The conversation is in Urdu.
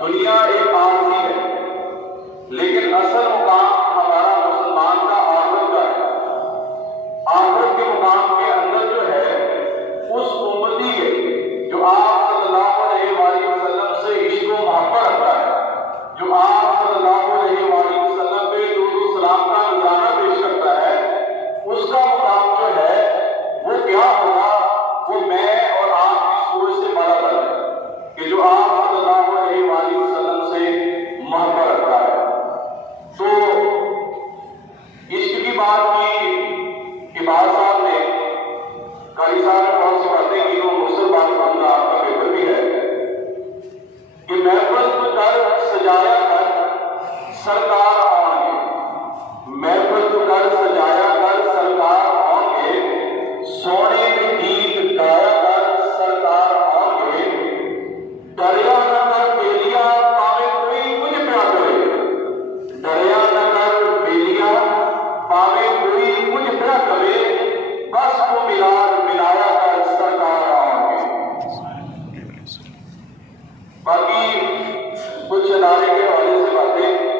دنیا ایک عارضی ہے، لیکن اصل مقام ہمارا مسلمان کا آخرت کا ہے۔ آخرت کے مقام کے اندر جو ہے اس امتی کے جو آپ صلی اللہ علیہ وآلہ وسلم سے عشق و محبت رکھتا ہے، جو آپ صلی اللہ علیہ وآلہ وسلم پہ درود و سلام کا نذرانہ پیش کرتا ہے، اس کا مقام جو ہے وہ کیا ہوگا؟ وہ میں اور آپ کی سوچ سے بڑا تر ہے کہ جو آپ صلی اللہ علیہ وآلہ وسلم سے محبت رکھتا ہے۔ تو عشق کی بات کی عباد صاحب نے، قاری صاحب نے بہت سی باتیں کی، وہ مختصر بات کروں گا، آپ کا پیپر بھی ہے کہ محفل کر سجایا کر سرکار آؤں گے، محفل کر سجایا کر سرکار آؤں گے، سونے کے گیت گایا کر سرکار آؤں گے، ڈریا نہ کر بیلیا پاوے کوئی کچھ پیا کرے، ڈریا نہ کر بیلیا پاوے کوئی کچھ پیا کرے، بس کو ملایا کر سرکار آؤں گے۔ باقی کچھ ادارے کے حوالے سے باتیں